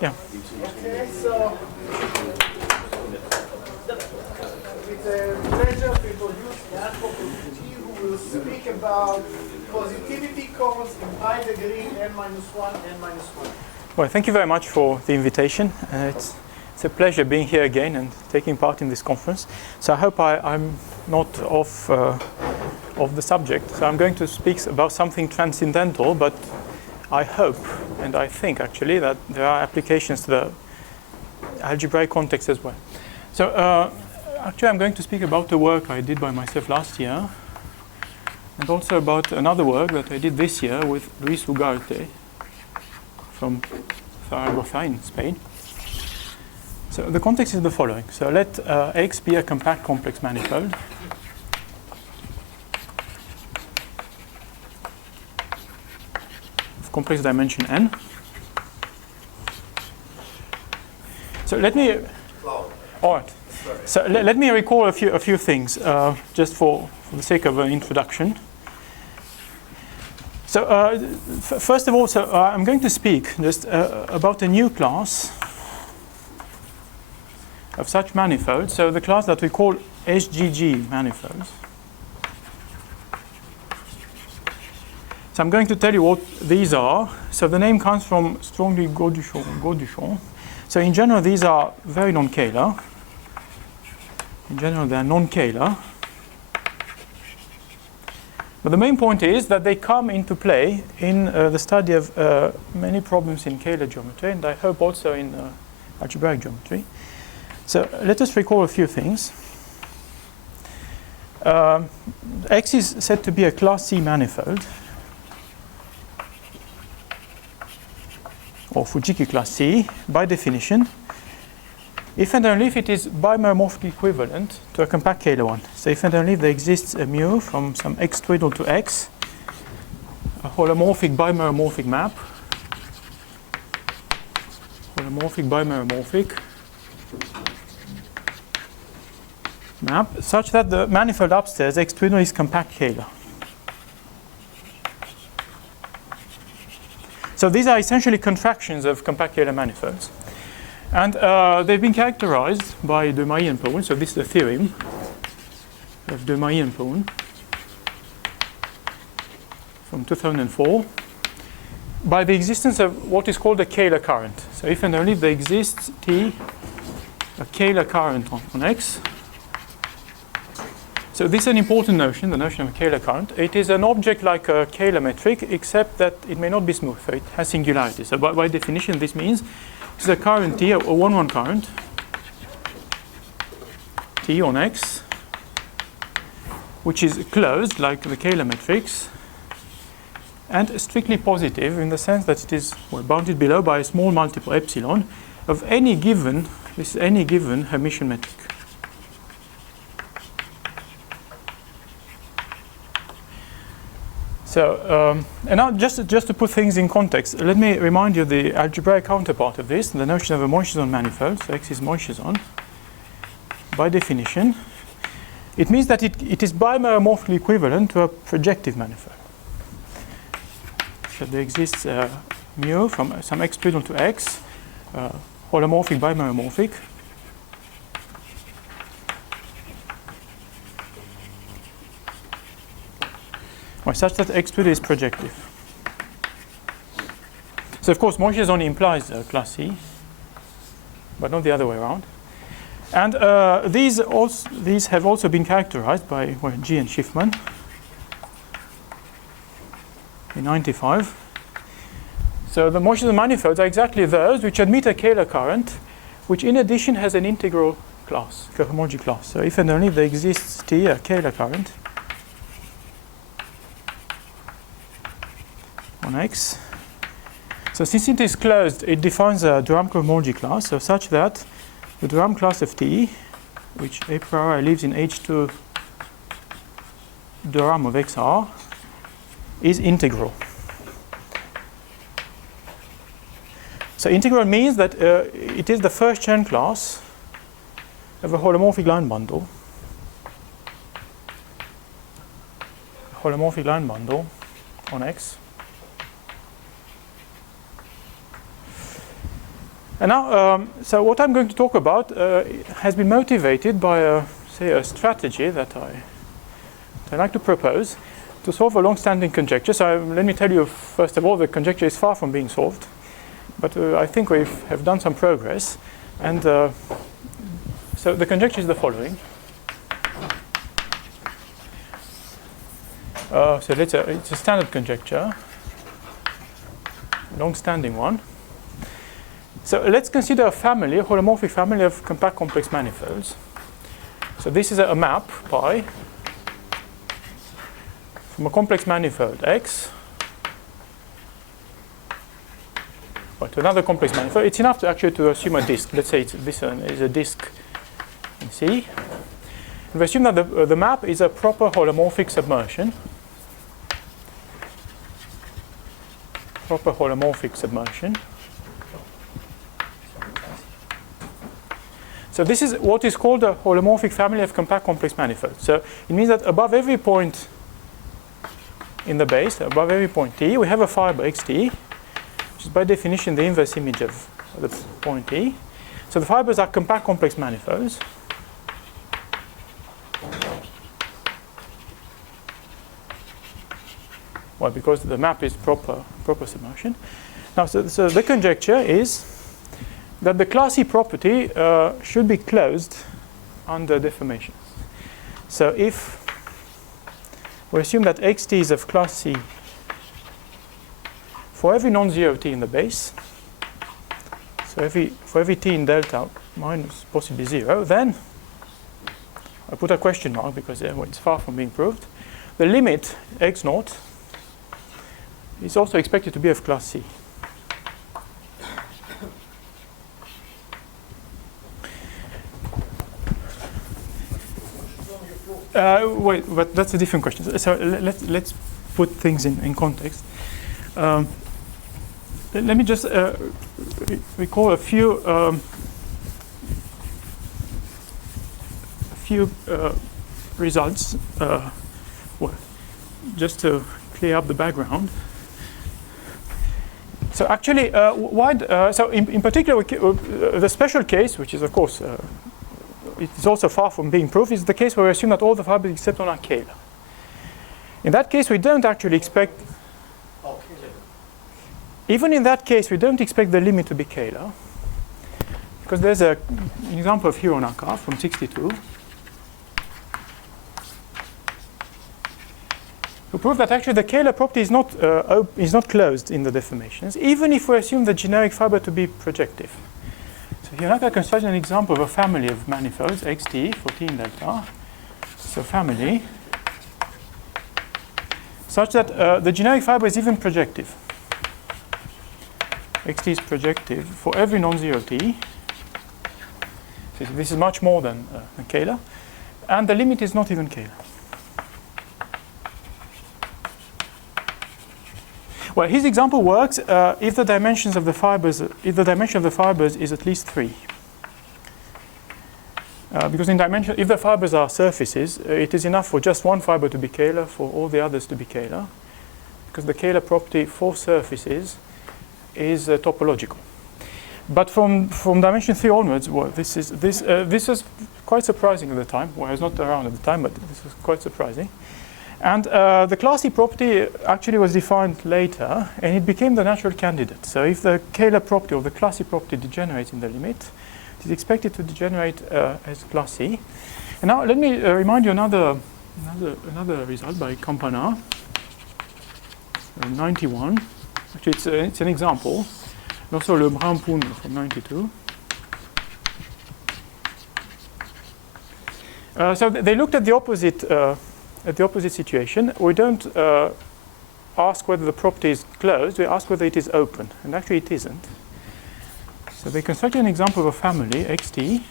Yeah. Okay, so it's a pleasure to introduce Jan Popovici, who will speak about positivity cones in Bidegree n-1, n-1. Well, thank you very much for the invitation. It's a pleasure being here again and taking part in this conference. So I hope I'm not off the subject. So I'm going to speak about something transcendental, but I hope and I think actually that there are applications to the algebraic context as well. So actually I'm going to speak about the work I did by myself last year and also about another work that I did this year with Luis Ugarte from Zaragoza in Spain. So the context is the following. So let X be a compact complex manifold of complex dimension n. So let me. All right. So let me recall a few things just for the sake of an introduction. So first of all, I'm going to speak just about a new class of such manifolds, so the class that we call SGG manifolds. So I'm going to tell you what these are. So the name comes from strongly Gauduchon. So in general, these are very non-Kähler. In general, they are non-Kähler. But the main point is that they come into play in the study of many problems in Kähler geometry, and I hope also in algebraic geometry. So let us recall a few things. X is said to be a class C manifold, or Fujiki class C, by definition, if and only if it is bimeromorphically equivalent to a compact Kähler one. So if and only if there exists a mu from some x twiddle to x, a holomorphic bimeromorphic map, holomorphic bimeromorphic map, such that the manifold upstairs x twiddle is compact Kähler. So these are essentially contractions of compact Kähler manifolds. And they've been characterized by de Mailly and Poon. So this is the theorem of de Mailly and Poon from 2004 by the existence of what is called a Kähler current. So if and only if there exists T, a Kähler current on X. So this is an important notion, the notion of a Kähler current. It is an object like a Kähler metric, except that it may not be smooth, so it has singularities. So by definition, this means this is a current T, a 1-1 current, T on X, which is closed like the Kähler matrix, and strictly positive in the sense that it is bounded below by a small multiple epsilon of any given, this is any given Hermitian metric. So, and now just to put things in context, let me remind you the algebraic counterpart of this, the notion of a Moisezon manifold. So X is Moisezon. By definition, it means that it is bimeromorphically equivalent to a projective manifold. So there exists mu from some x twiddle to x, holomorphic bimeromorphic. Such that x twiddle is projective. So of course Moisezon implies class C, but not the other way around. And these have also been characterized by G and Schiffman in 95. So the Moisezon manifolds are exactly those which admit a Kähler current, which in addition has an integral class, cohomology class. So if and only if there exists T, a Kähler current on X. So since it is closed, it defines a de Rham cohomology class, so such that the de Rham class of T, which a priori lives in H2 de Rham of XR, is integral. So integral means that it is the first Chern class of a holomorphic line bundle. Holomorphic line bundle on X. And now, so what I'm going to talk about has been motivated by say a strategy that I like to propose to solve a long-standing conjecture. So let me tell you, first of all, the conjecture is far from being solved, but I think we have done some progress. And so the conjecture is the following. So it's a standard conjecture, long-standing one. So let's consider a family, a holomorphic family of compact complex manifolds. So this is a map pi from a complex manifold X to another complex manifold. It's enough to actually to assume a disk. Let's say this one is a disk in C. And we assume that the map is a proper holomorphic submersion. Proper holomorphic submersion. So this is what is called a holomorphic family of compact complex manifolds. So it means that above every point in the base, above every point T, we have a fiber xt, which is by definition the inverse image of the point T. So the fibers are compact complex manifolds. Well, because the map is proper submersion. Now, so the conjecture is that the class C property should be closed under deformations. So if we assume that xt is of class C for every non-zero t in the base, so for every t in delta minus possibly 0, then I put a question mark because it's far from being proved. The limit x naught is also expected to be of class C. Wait, but that's a different question. So let's put things in context. Let me just recall a few results, well, just to clear up the background. So actually, so in particular, the special case, which is of course it is also far from being proved, is the case where we assume that all the fibers except one are scalar. In that case, we don't actually expect. Even in that case, we don't expect the limit to be scalar, because there's an example of Hironaka from 62 who proved that actually the scalar property is not closed in the deformations, even if we assume the generic fiber to be projective. So Hironaka constructed an example of a family of manifolds xt for t in delta. So family such that the generic fiber is even projective. Xt is projective for every non-zero t. So this is much more than scalar, and the limit is not even scalar. Well, his example works if the dimensions of the fibers, if the dimension of the fibers is at least 3. Because in dimension, if the fibers are surfaces, it is enough for just one fiber to be scalar, for all the others to be scalar, because the scalar property for surfaces is topological. But from dimension 3 onwards, well, this was quite surprising at the time. Well, I was not around at the time, but this was quite surprising. And the class C property actually was defined later, and it became the natural candidate. So if the scalar property or the class C property degenerates in the limit, it is expected to degenerate as class C. And now let me remind you another result by Campana, 91. Actually, it's an example. And also Le Brun-Poon from 92. So they looked at the opposite situation. We don't ask whether the property is closed. We ask whether it is open, and actually it isn't. So they constructed an example of a family xt,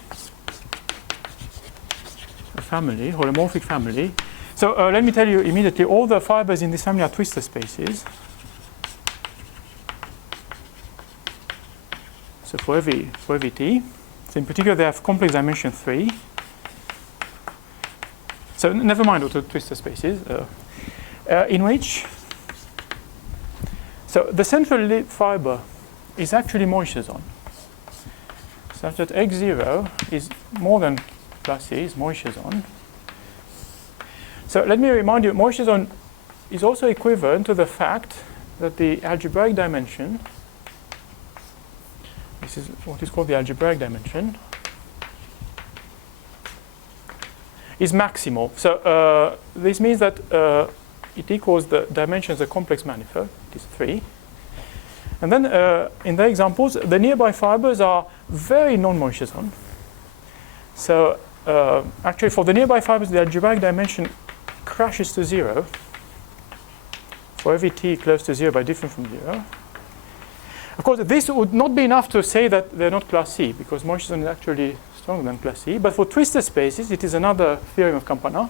a family, holomorphic family. So let me tell you immediately, all the fibers in this family are twistor spaces. So for every t, so in particular they have complex dimension 3. So never mind what the twistor space is, in which, so the central fiber is actually moisture zone. such that x0 is more than class C, is Moishe-Zon. So let me remind you, Moishe-Zon is also equivalent to the fact that the algebraic dimension, this is what is called the algebraic dimension, is maximal. So this means that it equals the dimensions of the complex manifold, it is 3. And then in the examples, the nearby fibers are very non-Moishe-Zon. So actually for the nearby fibers, the algebraic dimension crashes to 0 for every t close to 0 by different from 0. Of course, this would not be enough to say that they're not class C, because Moishe-Zon is actually stronger than class C. But for twisted spaces, it is another theorem of Campana,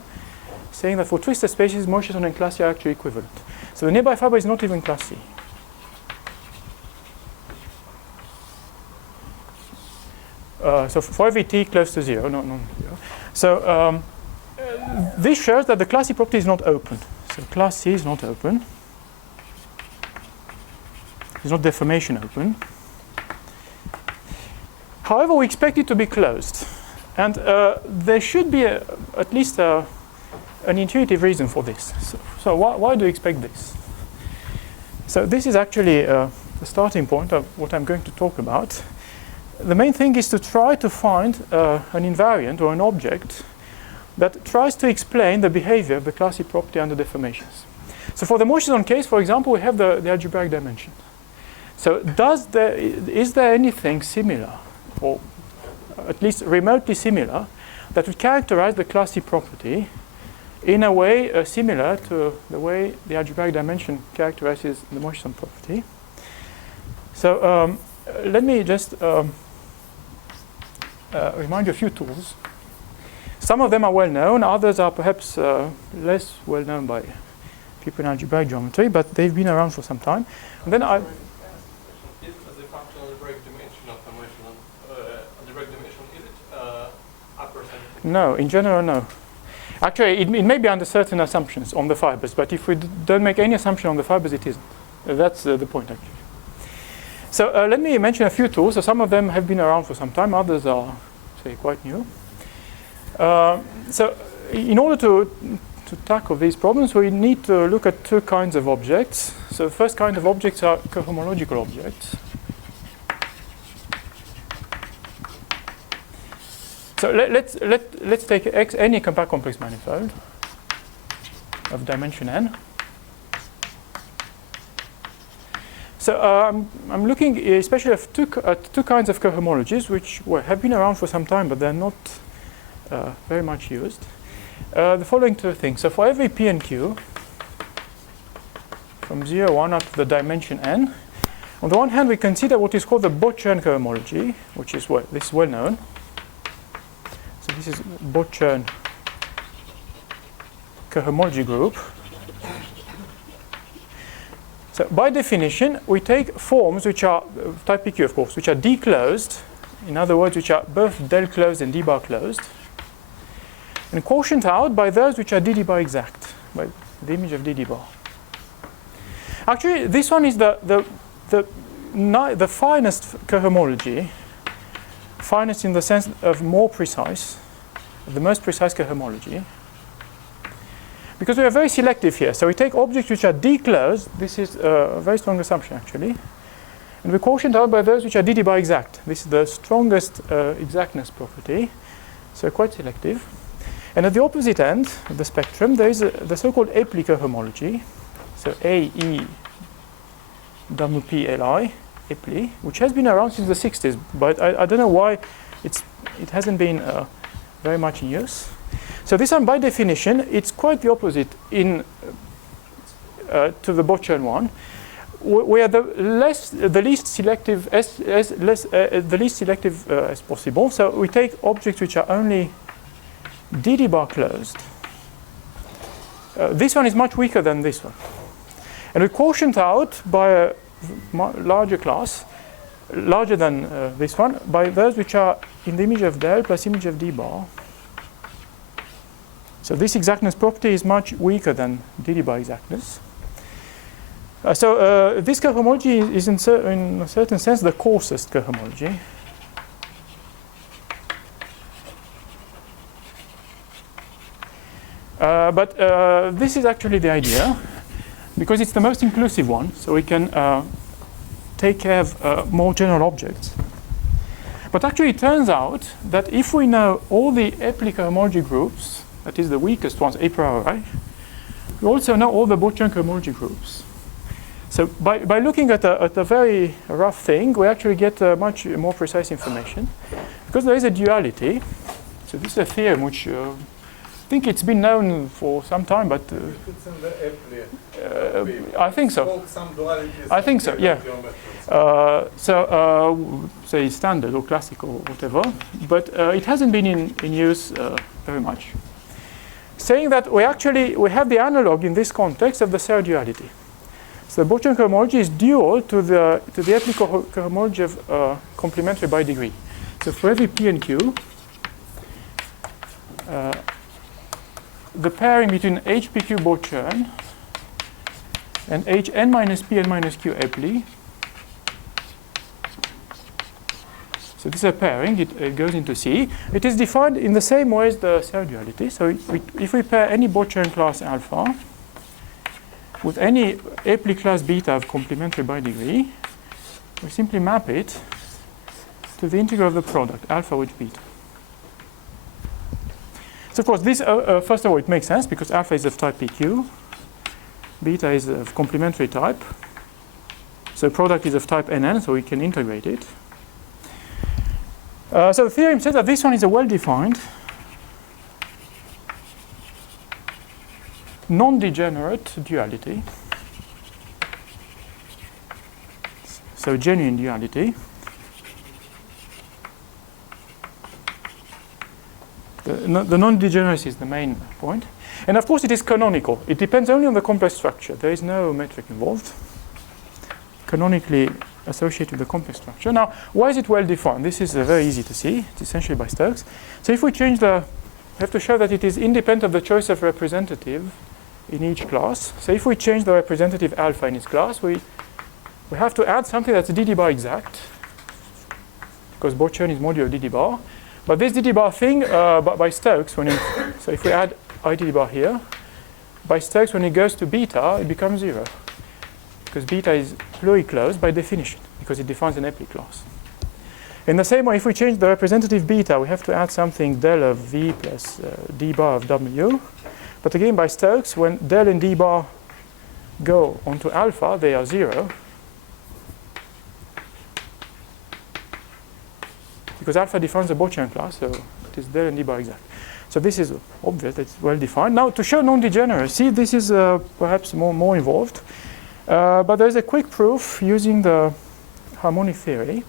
saying that for twisted spaces, Moishe-Zon and class C are actually equivalent. So the nearby fiber is not even class C. So for every t close to 0, not 0. So this shows that the class C property is not open. So class C is not open. It's not deformation open. However, we expect it to be closed. And there should be at least an intuitive reason for this. So why do we expect this? So this is actually the starting point of what I'm going to talk about. The main thing is to try to find an invariant or an object that tries to explain the behavior of the class C property under deformations. So for the Moishe-Zon case, for example, we have the algebraic dimension. So is there anything similar, or at least remotely similar, that would characterize the class C property in a way similar to the way the algebraic dimension characterizes the Moishe-Zon property? So let me just remind you a few tools. Some of them are well known, others are perhaps less well known by people in algebraic geometry, but they've been around for some time. And then Is the functional algebraic dimension of the Moishe-Zon algebraic dimension, is it upper symmetric? No, in general, no. Actually, it may be under certain assumptions on the fibers, but if we don't make any assumption on the fibers, it isn't. That's the point, actually. So let me mention a few tools. So some of them have been around for some time, others are, say, quite new. So in order to tackle these problems, we need to look at two kinds of objects. So the first kind of objects are cohomological objects. So let's take any compact complex manifold of dimension n. So I'm looking especially at two kinds of cohomologies, which have been around for some time, but they're not very much used. The following two things. So for every P and Q, from 0, 1 up to the dimension n, on the one hand, we consider what is called the Bot-Chern cohomology, which is this is well known. So this is Bot-Chern cohomology group. So by definition, we take forms which are type PQ, of course, which are D-closed, in other words, which are both del closed and d-bar closed, and quotient out by those which are dd-bar exact, by the image of dd-bar. Actually, this one is the finest cohomology, finest in the sense of more precise, the most precise cohomology, because we are very selective here. So we take objects which are D-closed. This is a very strong assumption, actually. And we quotient out by those which are dd-bar exact. This is the strongest exactness property, so quite selective. And at the opposite end of the spectrum, there is the so-called Epley cohomology. So A-E double P-L-I, Epley, which has been around since the 60s, but I don't know why it hasn't been very much in use. So this one, by definition, it's quite the opposite to the Bot-Chern one, where the least selective as possible. So we take objects which are only dd-bar closed. This one is much weaker than this one, and we quotient out by a larger class, larger than this one, by those which are in the image of del plus image of d-bar. So this exactness property is much weaker than dd-bar exactness. So this cohomology is in a certain sense the coarsest cohomology. But this is actually the idea, because it's the most inclusive one, so we can take care of more general objects. But actually it turns out that if we know all the Eppler cohomology groups, that is the weakest ones a priori, we also know all the Bochern cohomology groups. So by looking at a very rough thing, we actually get much more precise information. Because there is a duality, so this is a theorem which I think it's been known for some time, but I think so. I think so, yeah. Say standard or classical or whatever, but it hasn't been in use very much. Saying that we have the analog in this context of the Serre duality. So the Bochern cohomology is dual to the Eppler cohomology of complementary Bidegree. So for every P and Q, the pairing between HPQ Bochern and Hn minus P n minus Q Eppler. So this is a pairing, it goes into C. It is defined in the same way as the Serre duality. So if we pair any Bochern class alpha with any Eppler class beta of complementary Bidegree, we simply map it to the integral of the product, alpha with beta. So of course this, first of all, it makes sense because alpha is of type PQ, beta is of complementary type, so product is of type NN, so we can integrate it. So the theorem says that this one is a well-defined, non-degenerate duality, so genuine duality. The non-degeneracy is the main point. And of course it is canonical. It depends only on the complex structure. There is no metric involved. Canonically associated with the complex structure. Now, why is it well defined? This is very easy to see. It's essentially by Stokes. So if we change we have to show that it is independent of the choice of representative in each class. So if we change the representative alpha in its class, we have to add something that's DD bar exact, because Bochern is modulo DD bar. But this DD bar thing, by Stokes, so if we add IDD bar here, by Stokes, when it goes to beta, it becomes 0. Because beta is pluriclosed by definition, because it defines an Eppler class. In the same way, if we change the representative beta, we have to add something del of V plus D bar of W. But again, by Stokes, when del and D bar go onto alpha, they are 0. Because alpha defines a Bochern class, so it is del and D bar exact. So this is obvious, it's well defined. Now, to show non-degeneracy, this is perhaps more involved. But there's a quick proof using the harmonic theory.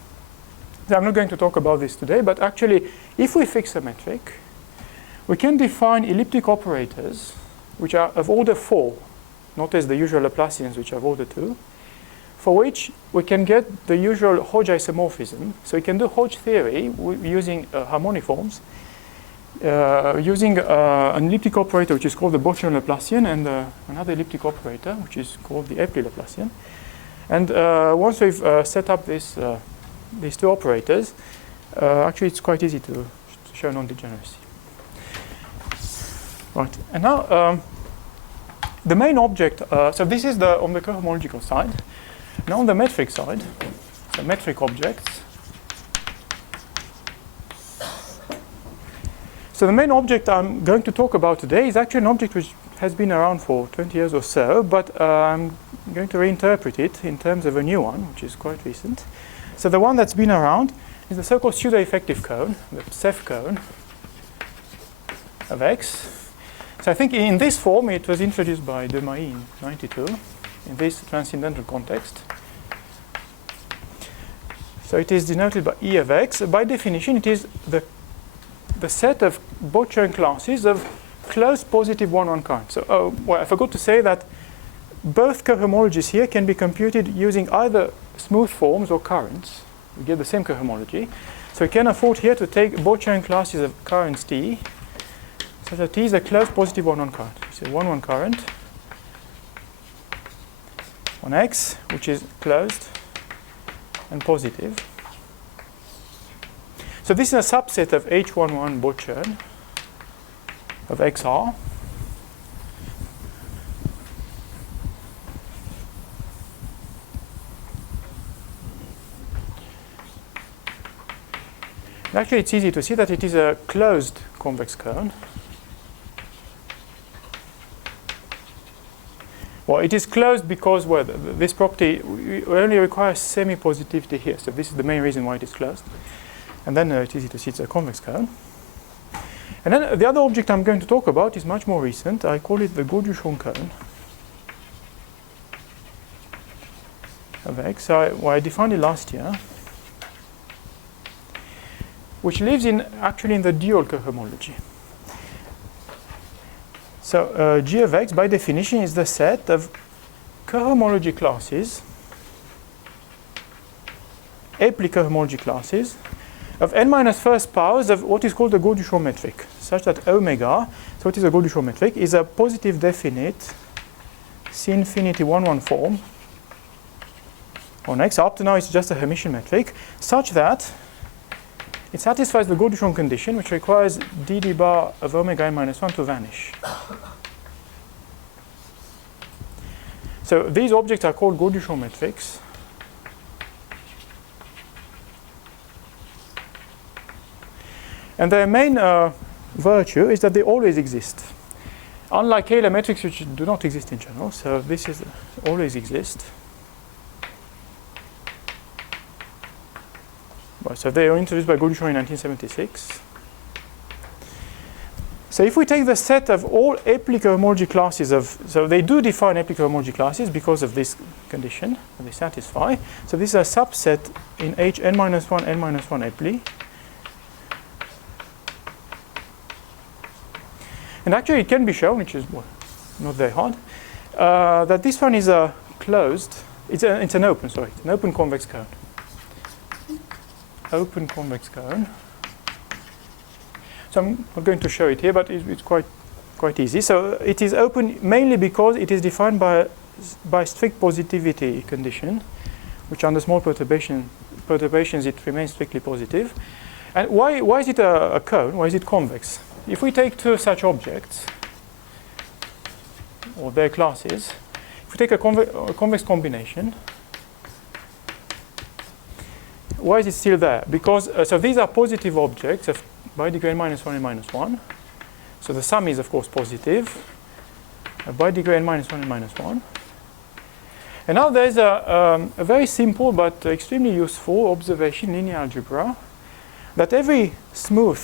I'm not going to talk about this today, but actually, if we fix a metric, we can define elliptic operators which are of order 4, not as the usual Laplacians which are of order 2, for which we can get the usual Hodge isomorphism. So we can do Hodge theory using harmonic forms, using an elliptic operator which is called the Bochern Laplacian and another elliptic operator which is called the Eppler Laplacian. And once we've set up these two operators, actually it's quite easy to show non-degeneracy. Right, and now the main object, so this is on the cohomological side. Now on the metric side, so metric objects. So the main object I'm going to talk about today is actually an object which has been around for 20 years or so, but I'm going to reinterpret it in terms of a new one, which is quite recent. So the one that's been around is the so-called pseudo-effective cone, the Ceph cone of X. So I think in this form it was introduced by de Mailly in 92 in this transcendental context. So it is denoted by E of X. By definition, it is the set of Bochern classes of closed positive 1-1 current. So, well, I forgot to say that both cohomologies here can be computed using either smooth forms or currents. We get the same cohomology. So we can afford here to take Bochern classes of currents T, so that T is a closed positive 1-1 current. So 1-1 current on X, which is closed and positive. So this is a subset of H11 Bochern of XR. Actually, it's easy to see that it is a closed convex cone. Well, it is closed because this property only requires semi-positivity here. So this is the main reason why it is closed. And then it's easy to see it's a convex cone. And then the other object I'm going to talk about is much more recent. I call it the Gauduchon cone of X. So I defined it last year, which lives actually in the dual cohomology. So G of X, by definition, is the set of cohomology classes, aptly cohomology classes, of n minus first powers of what is called the Gauduchon metric, such that omega, so what is a Gauduchon metric, is a positive definite C infinity 1-1 form on X. Up to now, it's just a Hermitian metric, such that it satisfies the Gauduchon condition, which requires dd bar of omega n minus 1 to vanish. So these objects are called Gauduchon metrics. And their main virtue is that they always exist. Unlike Kähler metrics, which do not exist in general, so this is always exist. So they were introduced by Gauduchon in 1976. So if we take the set of all aptly cohomology classes so they do define aptly cohomology classes because of this condition that they satisfy. So this is a subset in H n-1, n-1 aptly. And actually it can be shown, which is not very hard, that this one is a closed, it's an open convex cone. Open convex cone. So I'm not going to show it here, but it's quite easy. So it is open mainly because it is defined by strict positivity condition, which under small perturbations it remains strictly positive. And why is it a cone? Why is it convex? If we take two such objects, or their classes, if we take a convex combination, why is it still there? Because so these are positive objects of Bidegree n-1 and -1. So the sum is, of course, positive. Bidegree n-1 and -1. And now there's a very simple but extremely useful observation in linear algebra that every smooth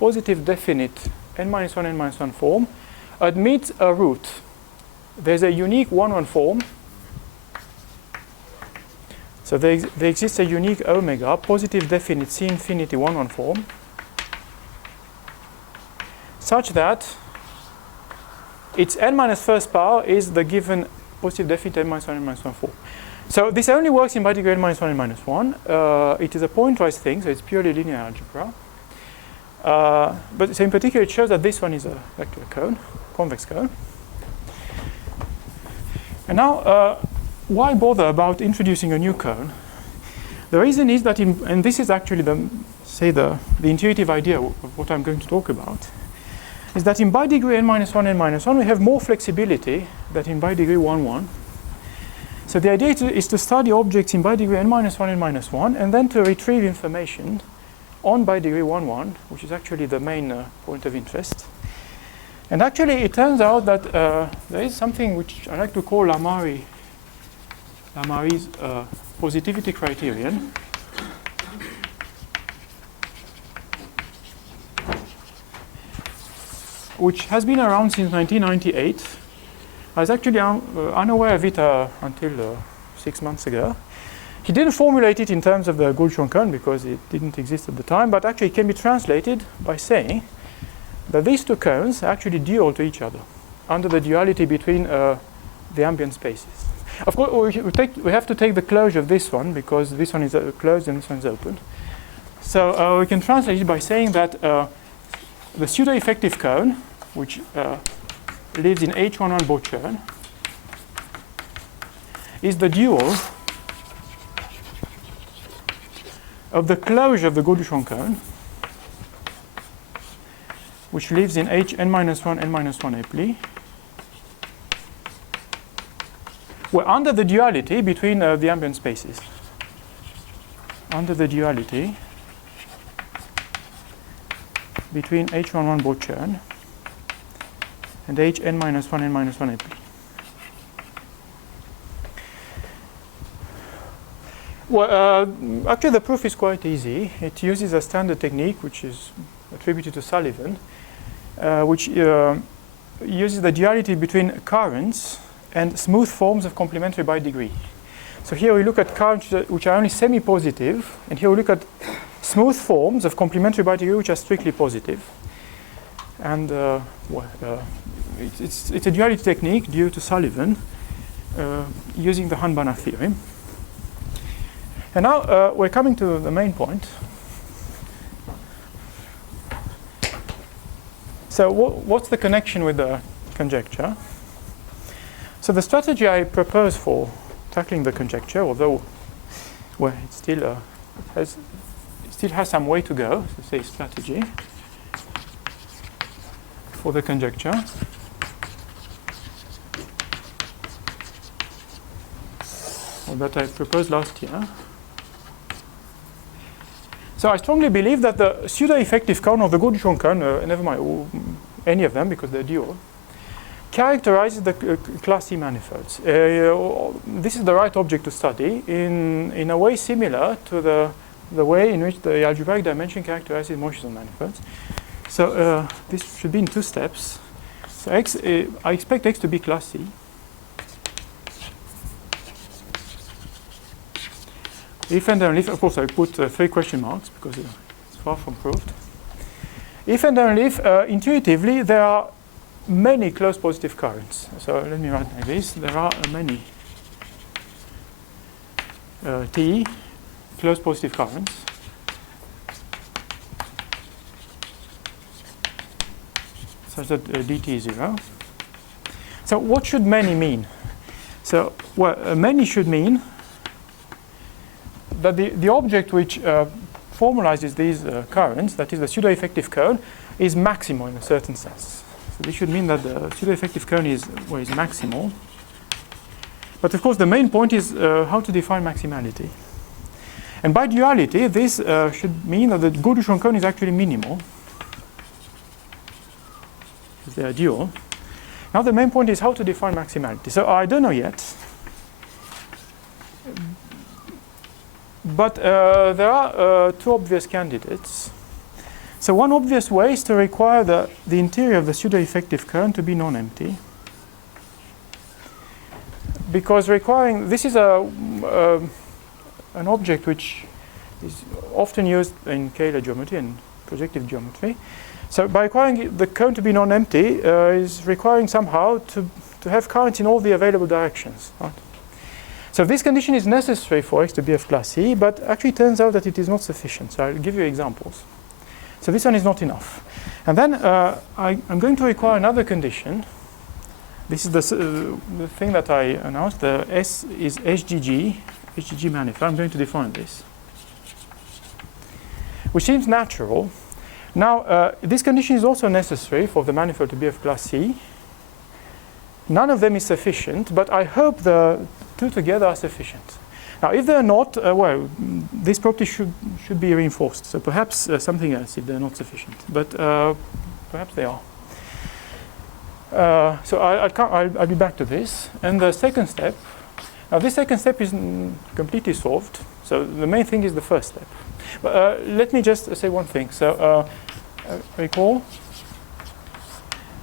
positive definite n-1, n-1 form admits a root. There's a unique 1-1 form. So there exists a unique omega, positive definite C infinity 1-1 form, such that its n minus first power is the given positive definite n-1, n-1 form. So this only works in Bidegree n-1, n-1. It is a pointwise thing, so it's purely linear algebra. But so in particular, it shows that this one is a vector cone, convex cone. And now, why bother about introducing a new cone? The reason is that, and this is actually the intuitive idea of what I'm going to talk about, is that in Bidegree n-1, n-1, we have more flexibility than in Bidegree 1-1. So the idea is to study objects in Bidegree n-1, n-1, and then to retrieve information on Bidegree 1-1, which is actually the main point of interest. And actually, it turns out that there is something which I like to call Lamari's positivity criterion, which has been around since 1998. I was actually unaware of it until 6 months ago. He didn't formulate it in terms of the Gauduchon cone because it didn't exist at the time, but actually it can be translated by saying that these two cones are actually dual to each other under the duality between the ambient spaces. Of course, we have to take the closure of this one because this one is closed and this one is open. So we can translate it by saying that the pseudo-effective cone, which lives in H11 Bochern, is the dual of the closure of the Gauduchon cone, which lives in H n-1, n-1 aptly, we're under the duality between the ambient spaces. Under the duality between H11 Bochern and Hn-1 n-1 empty. Well, actually the proof is quite easy. It uses a standard technique which is attributed to Sullivan, which uses the duality between currents and smooth forms of complementary Bidegree. So here we look at currents which are only semi-positive, and here we look at smooth forms of complementary Bidegree which are strictly positive. And it's a duality technique due to Sullivan using the Hahn-Banach theorem. And now we're coming to the main point. So what's the connection with the conjecture? So the strategy I propose for tackling the conjecture, although well, it still has some way to go, to say strategy for the conjecture. Or that I proposed last year. So I strongly believe that the pseudo-effective cone or the Goldschorn cone, never mind any of them because they're dual, characterizes the class C manifolds. This is the right object to study in a way similar to the way in which the algebraic dimension characterizes Moissan manifolds. So this should be in two steps. So X, I expect X to be class C. If and only if, of course I put 3 question marks because it's far from proved. If and only if intuitively there are many close positive currents. So let me write like this. There are many T close positive currents such that dt is 0. So what should many mean? So well, many should mean that the object which formalizes these currents, that is the pseudo-effective cone, is maximal in a certain sense. So this should mean that the pseudo-effective cone is maximal. But of course the main point is how to define maximality. And by duality, this should mean that the Goldschorn cone is actually minimal, because they are dual. Now the main point is how to define maximality. So I don't know yet. But there are 2 obvious candidates. So one obvious way is to require the interior of the pseudo-effective cone to be non-empty. Because requiring, this is an object which is often used in Kähler geometry and projective geometry. So by requiring the cone to be non-empty is requiring somehow to have currents in all the available directions. Right? So this condition is necessary for X to be of class C, but actually it turns out that it is not sufficient. So I'll give you examples. So this one is not enough. And then I'm going to require another condition. This is the thing that I announced. The S is HGG manifold. I'm going to define this, which seems natural. Now, this condition is also necessary for the manifold to be of class C. None of them is sufficient, but I hope the 2 together are sufficient. Now, if they're not, well, this property should be reinforced. So perhaps something else if they're not sufficient, but perhaps they are. So I'll be back to this. And the second step, now this second step is completely solved. So the main thing is the first step. But let me just say one thing. So recall.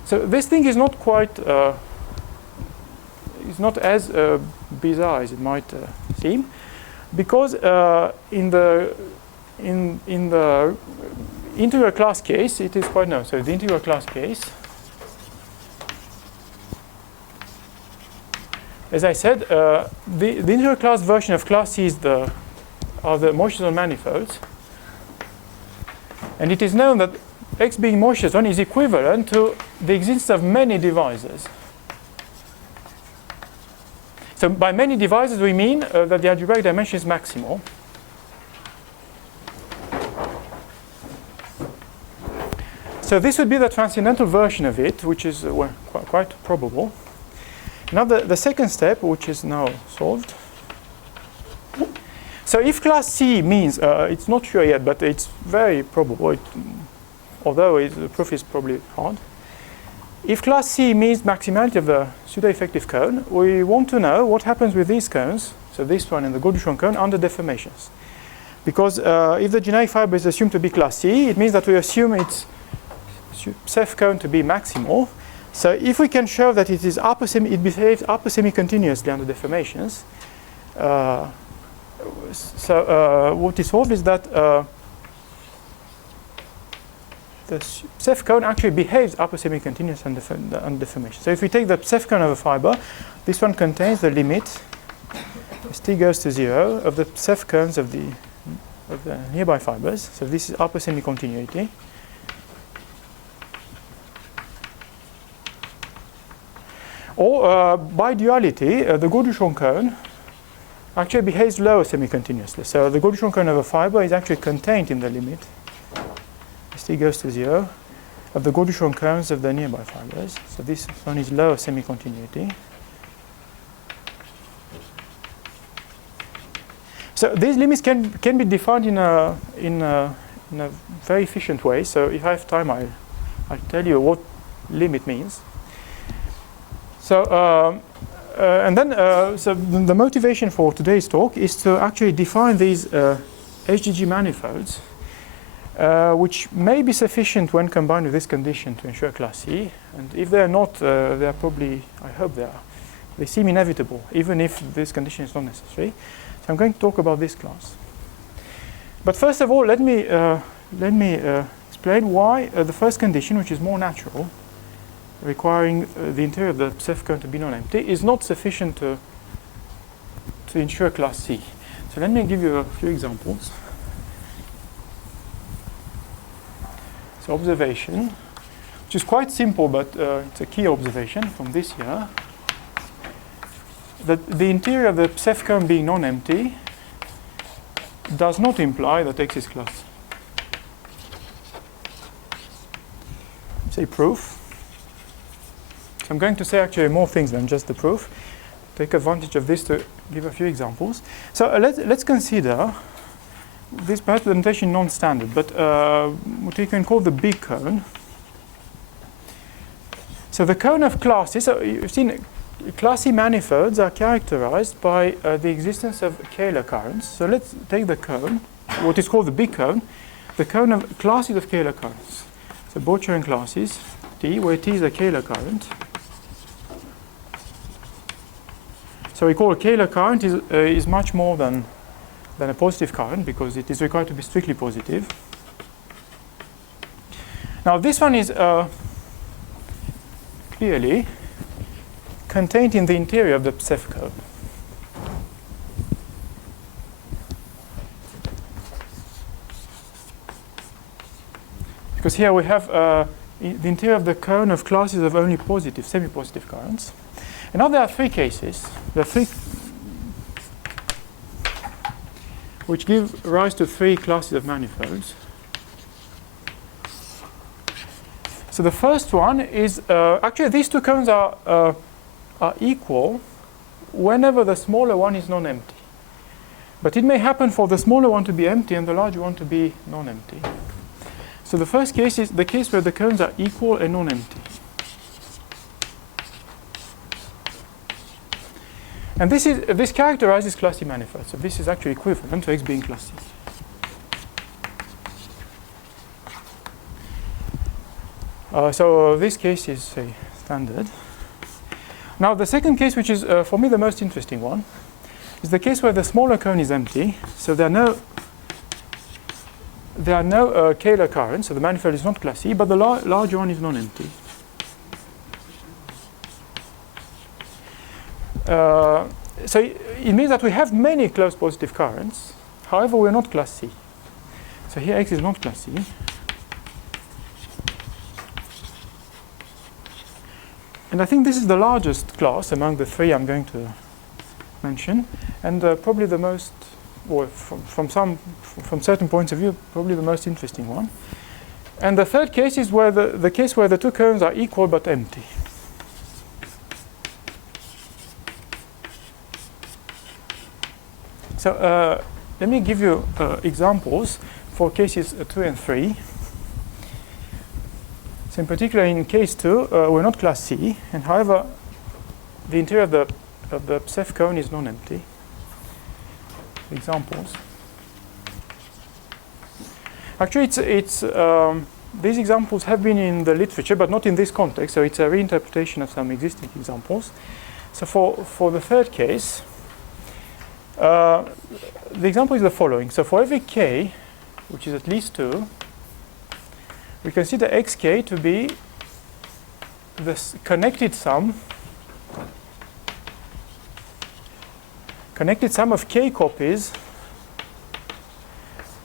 So this thing is not quite. It's not as bizarre as it might seem, because in the integral class case it is quite known. So the integral class case, as I said, the integral class version of class C are the Moissan manifolds, and it is known that X being Moissan is equivalent to the existence of many divisors. So by many divisors we mean that the algebraic dimension is maximal. So this would be the transcendental version of it, which is well, quite probable. Now the second step, which is now solved. So if class C means, it's not sure yet, but it's very probable. although the proof is probably hard. If class C means maximality of the pseudo-effective cone, we want to know what happens with these cones, so this one and the Gauduchon cone, under deformations. Because if the generic fiber is assumed to be class C, it means that we assume its Ceph cone to be maximal. So if we can show that it behaves upper semi-continuously under deformations, what is solved is that the Ceph cone actually behaves upper semi-continuous under deformation. So if we take the Ceph cone of a fiber, this one contains the limit as t goes to 0 of the Ceph cones of the nearby fibers. So this is upper semi-continuity. Or by duality, the Gauduchon cone actually behaves lower semi-continuously. So the Gauduchon cone of a fiber is actually contained in the limit as t goes to 0 of the Gauduchon cones of the nearby fibers. So this one is lower semi-continuity. So these limits can be defined in a very efficient way. So if I have time, I'll tell you what limit means. So so the motivation for today's talk is to actually define these HGG manifolds, which may be sufficient when combined with this condition to ensure class C. And if they are not, they are probably, I hope they are. They seem inevitable, even if this condition is not necessary. So I'm going to talk about this class. But first of all, let me explain why the first condition, which is more natural, requiring the interior of the Ceph cone to be non-empty, is not sufficient to ensure class C. So let me give you a few examples. So observation, which is quite simple, but it's a key observation from this year, that the interior of the Ceph cone being non-empty does not imply that X is class. Say proof. I'm going to say actually more things than just the proof. Take advantage of this to give a few examples. So let's consider this perhaps presentation non-standard, but what we can call the big cone. So the cone of classes, so you've seen classy manifolds are characterized by the existence of Kähler currents. So let's take the cone, what is called the big cone, the cone of classes of Kähler currents. So Borcherian classes, T, where T is a Kähler current. So we call a Kähler current is much more than a positive current because it is required to be strictly positive. Now this one is clearly contained in the interior of the Ceph cone. Because here we have the interior of the cone of classes of only positive, semi-positive currents. And now there are three cases. There are three which give rise to three classes of manifolds. So the first one is actually these two cones are equal whenever the smaller one is non-empty. But it may happen for the smaller one to be empty and the larger one to be non-empty. So the first case is the case where the cones are equal and non-empty. And this characterizes classy manifolds. So this is actually equivalent to X being classy. So this case is say standard. Now the second case, which is for me the most interesting one, is the case where the smaller cone is empty. So there are no Kähler currents. So the manifold is not classy, but the larger one is non-empty. So it means that we have many close positive currents. However, we're not class C. So here X is not class C. And I think this is the largest class among the three I'm going to mention, and probably the most, or from certain points of view, probably the most interesting one. And the third case is where the case where the two cones are equal but empty. So let me give you examples for cases 2 and 3. So in particular, in case 2, we're not class C, and however, the interior of the Ceph cone is non-empty. Examples. Actually, these examples have been in the literature, but not in this context. So it's a reinterpretation of some existing examples. So for the third case, the example is the following. So for every k, which is at least 2, we consider xk to be the connected sum of k copies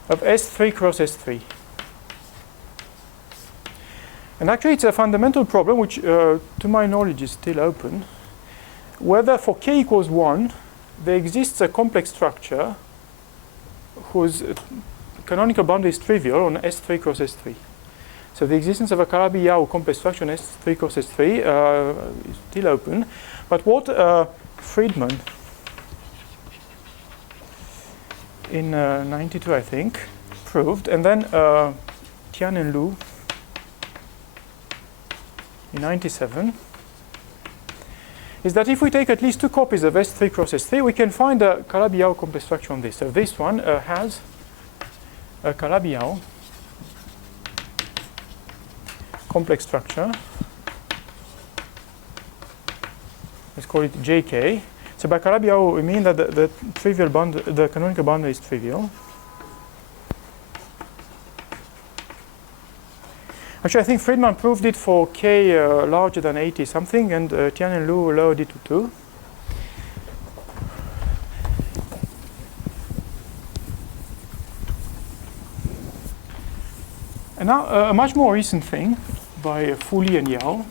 of S3 cross S3. And actually, it's a fundamental problem which, to my knowledge, is still open. Whether for k equals 1, there exists a complex structure whose canonical boundary is trivial on S3 cross S3. So the existence of a Calabi-Yau complex structure on S3 cross S3 is still open. But what Friedman in 92, I think, proved, and then Tian and Lu in 97, is that if we take at least 2 copies of S3 cross S3, we can find a Calabi-Yau complex structure on this. So this one has a Calabi-Yau complex structure. Let's call it JK. So by Calabi-Yau, we mean that the canonical boundary is trivial. Actually, I think Friedman proved it for k larger than 80 something, and Tian and Lu lowered it to 2. And now a much more recent thing by Fuli and Yao.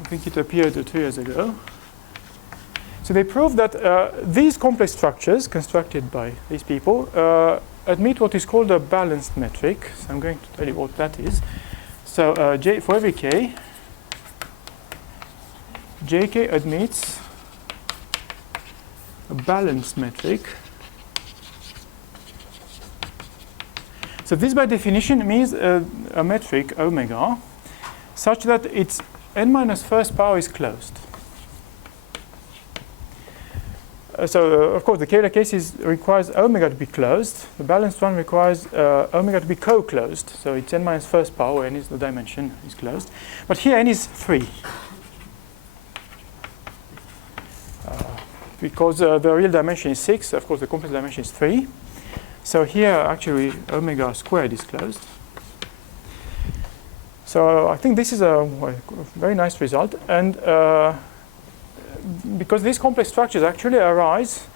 I think it appeared 2 years ago. So they proved that these complex structures constructed by these people admit what is called a balanced metric. So I'm going to tell you what that is. So for every k, jk admits a balanced metric. So this by definition means a metric omega such that its n minus first power is closed. Of course, the Kähler case requires omega to be closed. The balanced one requires omega to be co-closed. So it's n minus first power, n is the dimension, is closed. But here n is 3. Because the real dimension is 6, of course, the complex dimension is 3. So here, actually, omega squared is closed. So I think this is a very nice result. And because these complex structures actually arise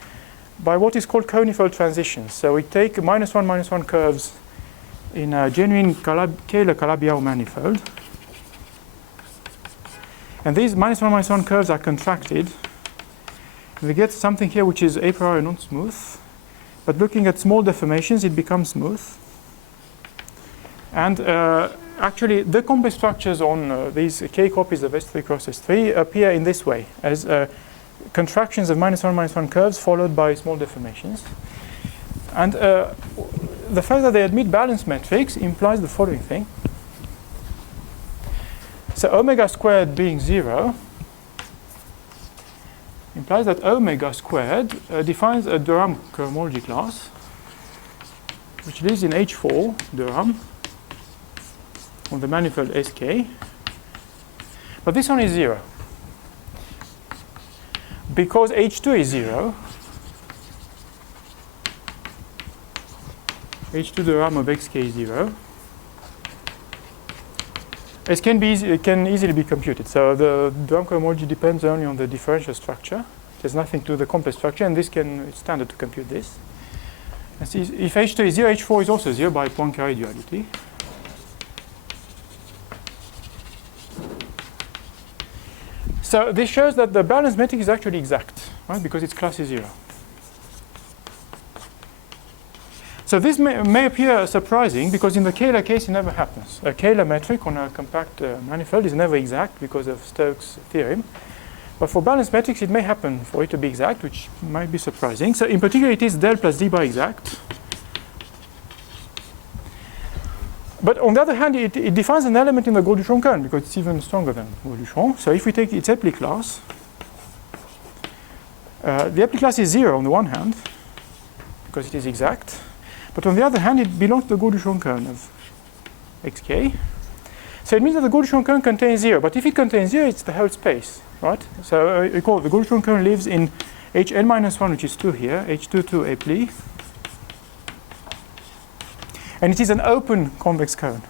by what is called conifold transitions. So we take -1 curves in a genuine Kähler Calabi-Yau manifold. And these -1 curves are contracted. We get something here which is a priori not smooth. But looking at small deformations, it becomes smooth. And actually, the complex structures on these k copies of S3 cross S3 appear in this way, as contractions of -1 curves followed by small deformations. And the fact that they admit balanced metrics implies the following thing. So omega squared being 0 implies that omega squared defines a Durham cohomology class, which lives in H4 Durham on the manifold SK. But this one is 0. Because H2 is 0, H2 Durham of xk is 0. It can easily be computed. So the Durham cohomology depends only on the differential structure. There's nothing to the complex structure, and it's standard to compute this. And see, if H2 is 0, H4 is also 0 by Poincare duality. So this shows that the balanced metric is actually exact, right? Because its class is 0. So this may appear surprising because in the Kähler case it never happens. A Kähler metric on a compact manifold is never exact because of Stokes' theorem. But for balanced metrics it may happen for it to be exact, which might be surprising. So in particular it is del plus d bar exact. But on the other hand, it defines an element in the Gauss-Duchamp current because it's even stronger than Gauss-Duchamp. So if we take its Eppler class, the Eppler class is 0 on the one hand, because it is exact. But on the other hand, it belongs to the Gauss-Duchamp kern of xk. So it means that the Gauss-Duchamp kern contains 0. But if it contains 0, it's the whole space, right? So recall the Gauss-Duchamp kern lives in Hn-1, which is 2 here, H2 to Eppler. And it is an open convex cone.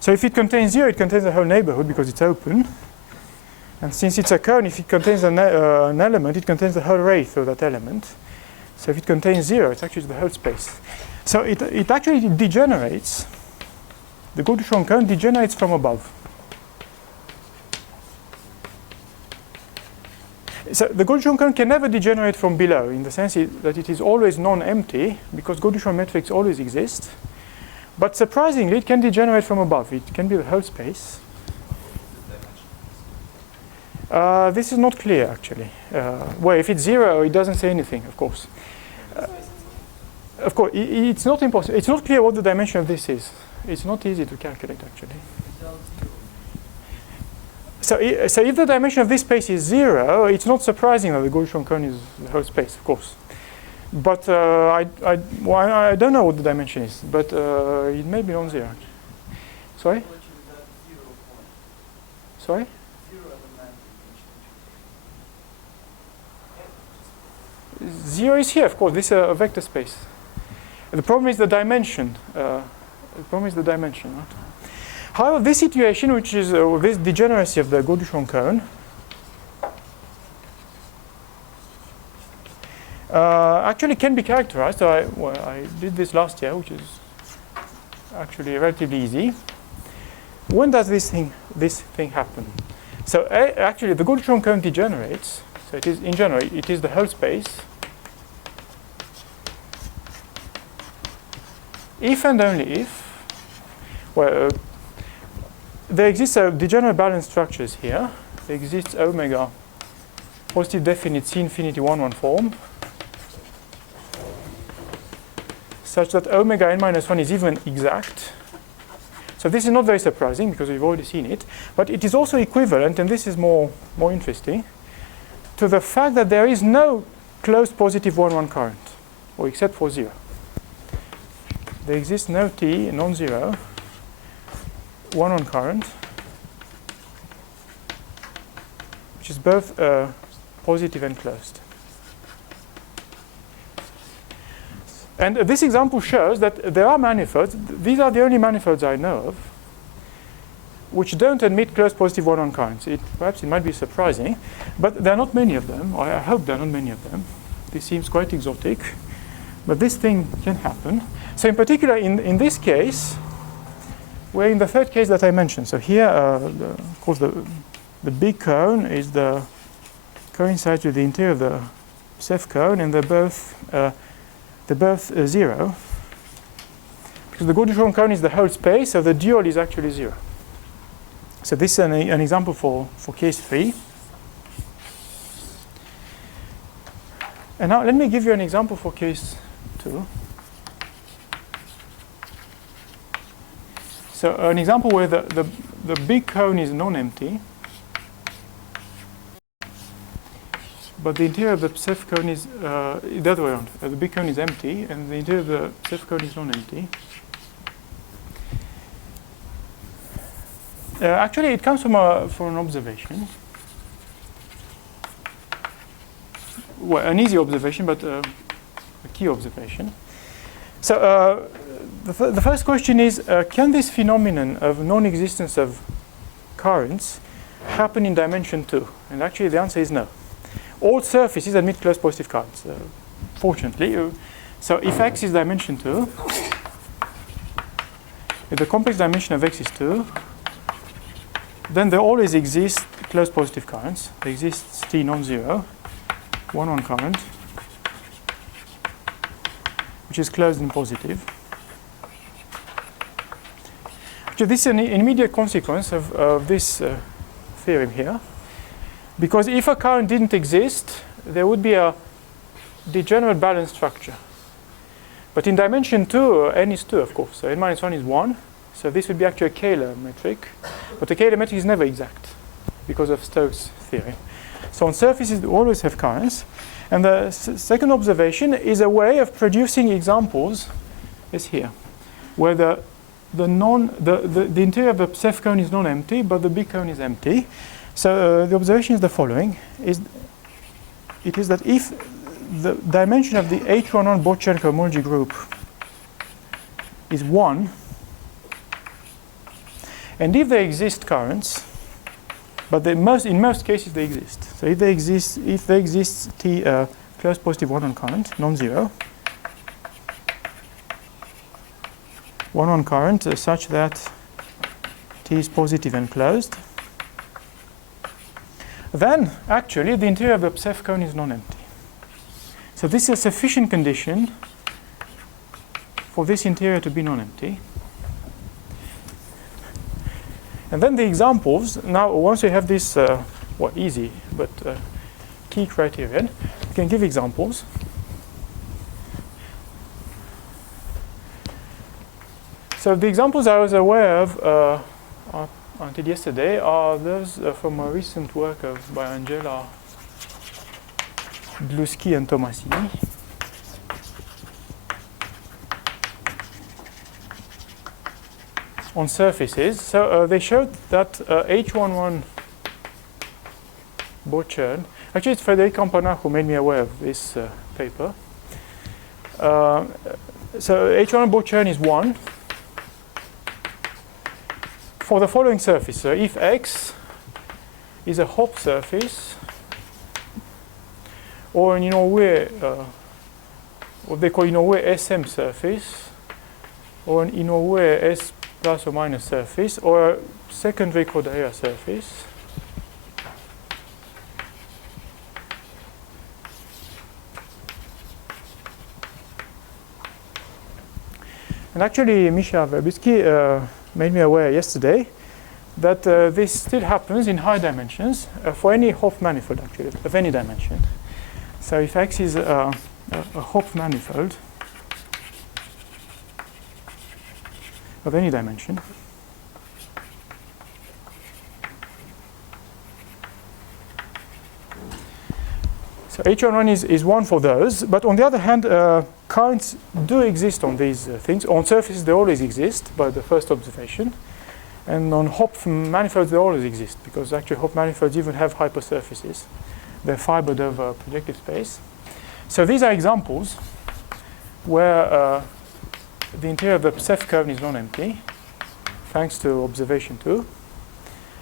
So if it contains 0, it contains the whole neighborhood because it's open. And since it's a cone, if it contains an element, it contains the whole wraith of that element. So if it contains 0, it's actually the whole space. So it actually degenerates. The Gauss-Duchamp cone degenerates from above. So the Gauss-Duchamp cone can never degenerate from below in the sense that it is always non-empty because Gauss-Duchamp metrics always exist. But surprisingly, it can degenerate from above. It can be the whole space. This is not clear, actually. Well, if it's 0, it doesn't say anything, of course. Of course, it's not impossible. It's not clear what the dimension of this is. It's not easy to calculate, actually. So if the dimension of this space is 0, it's not surprising that the Gauss-Duchamp cone is the whole space, of course. But I don't know what the dimension is, but it may be non-zero. Sorry? Sorry? 0 is here, of course. This is a vector space. The problem is the dimension. Right? However, this situation, which is this degeneracy of the Gauss-Duchamp cone, actually can be characterized. So I did this last year, which is actually relatively easy. When does this thing happen? So actually, the Gauss-Duchamp cone degenerates. So it is, in general, it is the whole space. If and only if, well, there exists a degenerate balance structures here. There exists omega positive definite C infinity 1 form, such that omega n-1 is even exact. So this is not very surprising because we've already seen it, but it is also equivalent, and this is more interesting, to the fact that there is no closed positive 1 current, or except for 0. There exists no T non-zero 1 current, which is both positive and closed. And this example shows that there are manifolds. These are the only manifolds I know of which don't admit closed positive 1 currents. Perhaps it might be surprising, but there are not many of them. Or I hope there are not many of them. This seems quite exotic, but this thing can happen. So in particular, in this case, we're in the third case that I mentioned. So here, of course, the big cone is the coincides with the interior of the Ceph cone, and they're both 0. Because the Gauss-Duchamp cone is the whole space, so the dual is actually 0. So this is an example for case 3. And now let me give you an example for case 2. So an example where the big cone is non-empty, but the interior of the Ceph cone is the other way around. The big cone is empty, and the interior of the Ceph cone is non-empty. Actually, it comes from an observation. Well, an easy observation, but a key observation. So the first question is, can this phenomenon of non-existence of currents happen in dimension 2? And actually, the answer is no. All surfaces admit closed positive currents, fortunately. So if X is dimension 2, if the complex dimension of X is 2, then there always exist closed positive currents. There exists T non-zero 1 current, which is closed and positive. Actually, this is an immediate consequence of this theorem here. Because if a current didn't exist, there would be a degenerate balance structure. But in dimension 2, n is 2, of course. So n-1 is 1. So this would be actually a Kähler metric. But the Kähler metric is never exact because of Stokes' theorem. So on surfaces, we always have currents. And the second observation is a way of producing examples, is here, where the interior of the Ceph cone is non-empty, but the big cone is empty. So the observation is the following: it is that if the dimension of the H11 Botchenkov homology group is 1, and if there exist currents, but in most cases they exist. So if there exists T close positive 1-1 current, non-zero, 1-1 current such that T is positive and closed, then actually the interior of the Ceph cone is non-empty. So this is a sufficient condition for this interior to be non-empty. And then the examples, now once you have this, well, easy, but key criterion, you can give examples. So the examples I was aware of until yesterday are those from a recent work by Angela Bluski and Tomasini. On surfaces. So they showed that H11 Bochern, actually it's Frédéric Campana who made me aware of this paper. So H11 Bochern is 1 for the following surface. So if X is a Hopf surface, or an Inoue, what they call Inoue SM surface, or an Inoue S plus or minus surface, or a secondary Kodaira surface, and actually Misha Verbitsky made me aware yesterday that this still happens in high dimensions for any Hopf manifold, actually, of any dimension. So if X is a Hopf manifold of any dimension, so H11 is 1 for those, but on the other hand, currents do exist on these things. On surfaces, they always exist by the first observation. And on Hopf manifolds, they always exist, because actually Hopf manifolds even have hypersurfaces. They're fibered over projective space. So these are examples where the interior of the Ceph cone is non-empty, thanks to observation 2.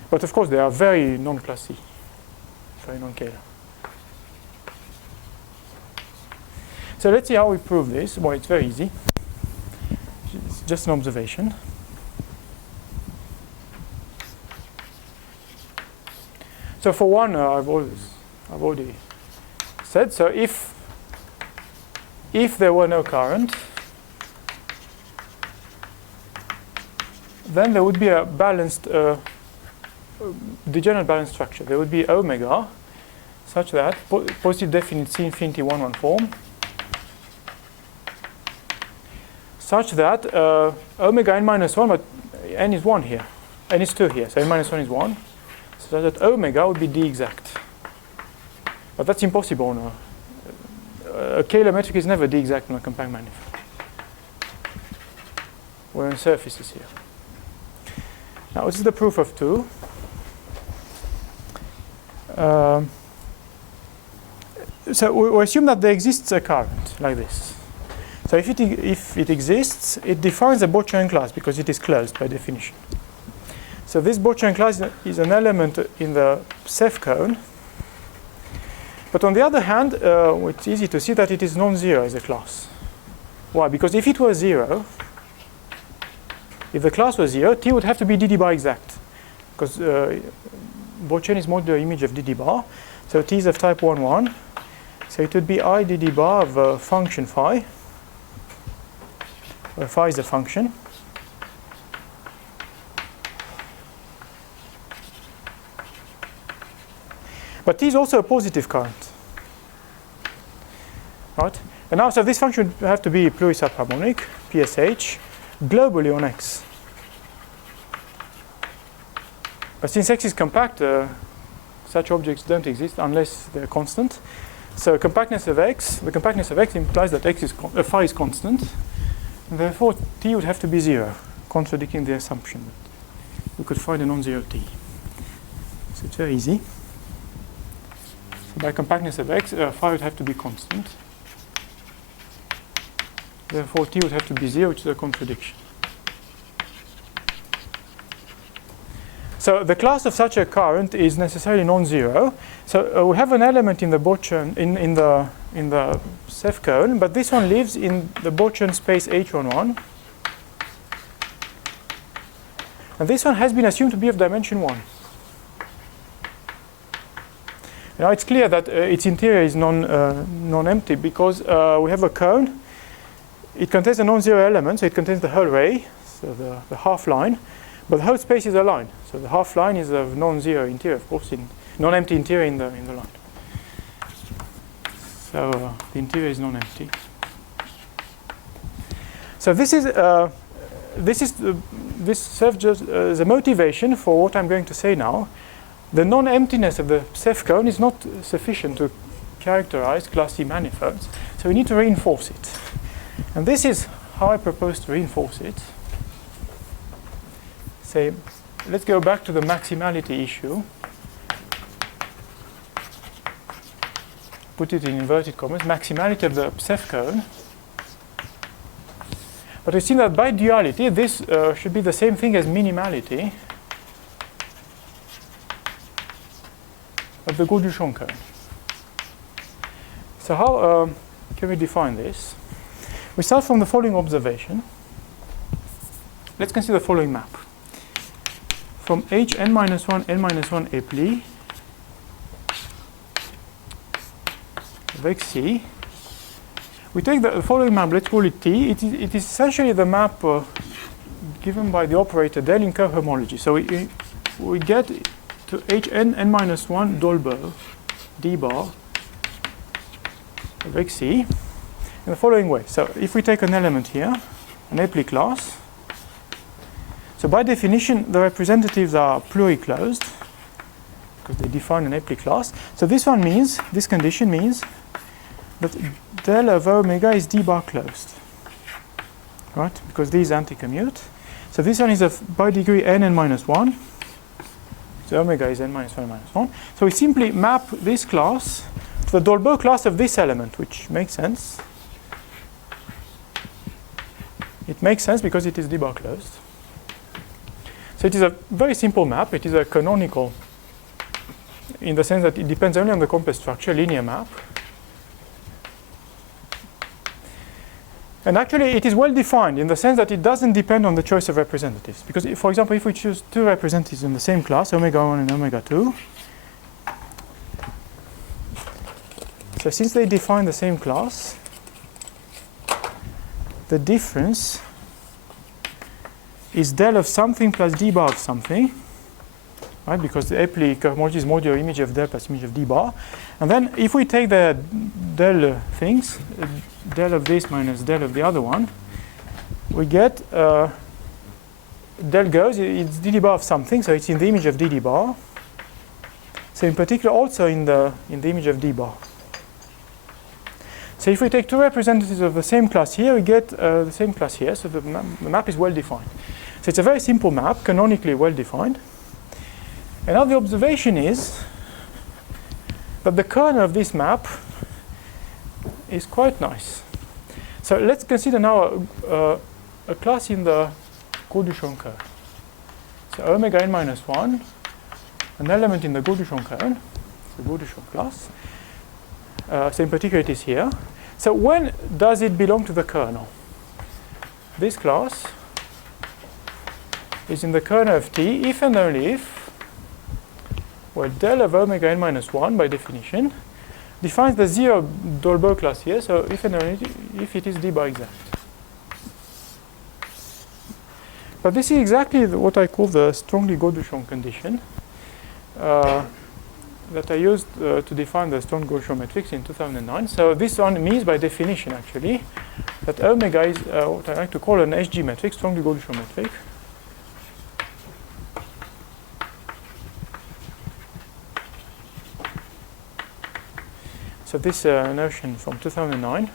But of course, they are very non-classy, very non-Kähler. So let's see how we prove this. Well, it's very easy. It's just an observation. So for one, I've already said. So if there were no current, then there would be a balanced, degenerate balanced structure. There would be omega, such that positive definite C infinity 1-1 form, such that omega n-1, but n is 1 here, n is 2 here, so n-1 is 1, so that omega would be D exact. But that's impossible. No? A Kähler metric is never D exact on a compact manifold. We're on surfaces here. Now, this is the proof of 2. So we assume that there exists a current like this. So if it exists, it defines a Bochern class because it is closed by definition. So this Bochern class is an element in the Ceph cone. But on the other hand, it's easy to see that it is non-zero as a class. Why? Because if it were 0, if the class was 0, T would have to be dd bar exact. Because Bochern is modular image of dd bar. So T is of type 1-1. So it would be I dd bar of function phi, where phi is a function. But T is also a positive current. right? And now, so this function would have to be plurisubharmonic, PSH, globally on X. But since X is compact, such objects don't exist unless they're constant. So compactness of X, the compactness of X implies that X is phi is constant, and therefore T would have to be 0, contradicting the assumption that we could find a non-zero T. So it's very easy. So by compactness of X, phi would have to be constant. Therefore T would have to be 0, which is a contradiction. So the class of such a current is necessarily non-zero. So we have an element in the Borchardt in the Ceph cone, but this one lives in the Borchardt space H11. And this one has been assumed to be of dimension 1. Now it's clear that its interior is non-empty because we have a cone. It contains a non-zero element, so it contains the whole ray, so the half line. But the whole space is a line. So the half line is of non-zero interior, of course, in non-empty interior in the line. So the interior is non-empty. So this serves just as a motivation for what I'm going to say now. The non-emptiness of the Ceph cone is not sufficient to characterize class C manifolds. So we need to reinforce it. And this is how I propose to reinforce it. Say, let's go back to the maximality issue. Put it in inverted commas, maximality of the Ceph cone. But we've seen that by duality, this should be the same thing as minimality of the Gauss-Duchamp cone. So how can we define this? We start from the following observation. Let's consider the following map. From H n-1 n-1 apli of XC, we take the following map, let's call it T. It is essentially the map given by the operator del in cohomology. So we get to H n-1 Dolbeau d bar of XC in the following way. So if we take an element here, an apli class, so by definition, the representatives are pluriclosed because they define an apli class. So this one means, this condition means that del of omega is d bar closed, right? Because D is anti-commute. So this one is of Bidegree n-1. So omega is n-1 . So we simply map this class to the Dolbeau class of this element, which makes sense. It makes sense because it is d bar closed. So it is a very simple map. It is a canonical in the sense that it depends only on the complex structure, linear map. And actually, it is well defined in the sense that it doesn't depend on the choice of representatives. Because, for example, if we choose two representatives in the same class, omega 1 and omega 2, so since they define the same class, the difference is del of something plus d bar of something, right? Because the apli cohomology is modular image of del plus image of d bar. And then if we take the del things, del of this minus del of the other one, we get del goes, it's d bar of something, so it's in the image of d bar. So in particular also in the image of d bar. So if we take two representatives of the same class here, we get the same class here, so the map is well defined. So it's a very simple map, canonically well defined. And now the observation is that the kernel of this map is quite nice. So let's consider now a class in the Gauss-Duchamp cone. So omega n-1, an element in the Gauss-Duchamp cone, the Gauss-Duchamp class. So in particular it is here. So when does it belong to the kernel? This class is in the kernel of T if and only if, well, del of omega n-1 by definition defines the zero Dolbeau class here, so if and only if it is d bar exact. But this is exactly what I call the strongly Gauss-Duchamp condition. that I used to define the Stone-Goldschon matrix in 2009. So this one means by definition actually that omega is what I like to call an SG matrix, strongly Goldschon metric. So this notion from 2009.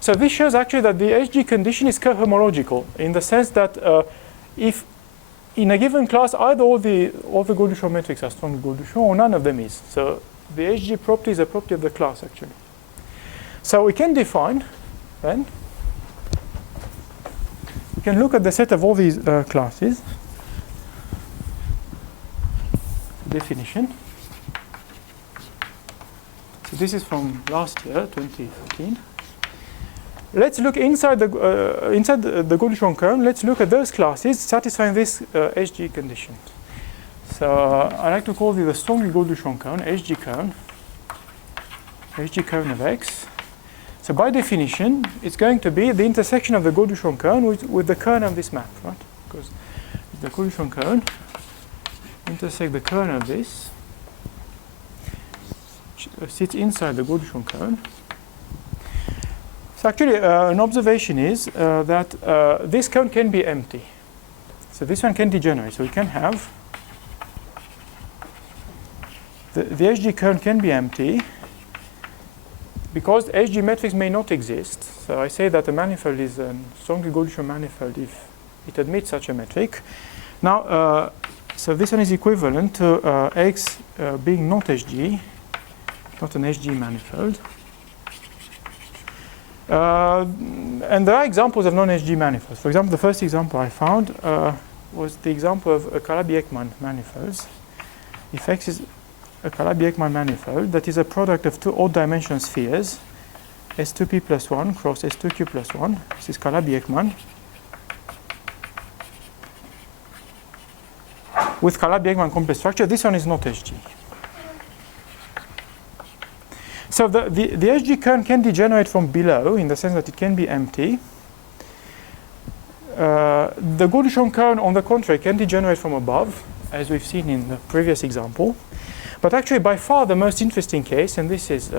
So this shows actually that the SG condition is cohomological in the sense that if in a given class either all the Goldschon metrics are strongly Goldschon or none of them is. So the SG property is a property of the class actually. So we can define then, we can look at the set of all these classes. Definition. So this is from last year, 2014. Let's look inside the Goldschon kern. Let's look at those classes satisfying this SG condition. So I like to call this the strongly Goldschon kern, SG kern of X. So by definition, it's going to be the intersection of the Goldschon kern with the kern of this map, right? Because the Goldschon kern intersect the kern of this, which sits inside the Goldschon kern. So actually, an observation is that this kern can be empty. So this one can degenerate. So we can have the SG kern can be empty because SG metrics may not exist. So I say that a manifold is a strongly Goldschon manifold if it admits such a metric. Now, so this one is equivalent to X being not SG, not an SG manifold. And there are examples of non-SG manifolds. For example, the first example I found was the example of a Calabi-Ekman manifolds. If X is a Calabi-Ekman manifold that is a product of two odd-dimension spheres, S2p plus 1 cross S2q plus 1. This is Calabi-Ekman. With Calabi-Ekman complex structure, this one is not SG. So the SG kern can degenerate from below in the sense that it can be empty. The Goldschon kern, on the contrary, can degenerate from above, as we've seen in the previous example. But actually, by far the most interesting case, and this is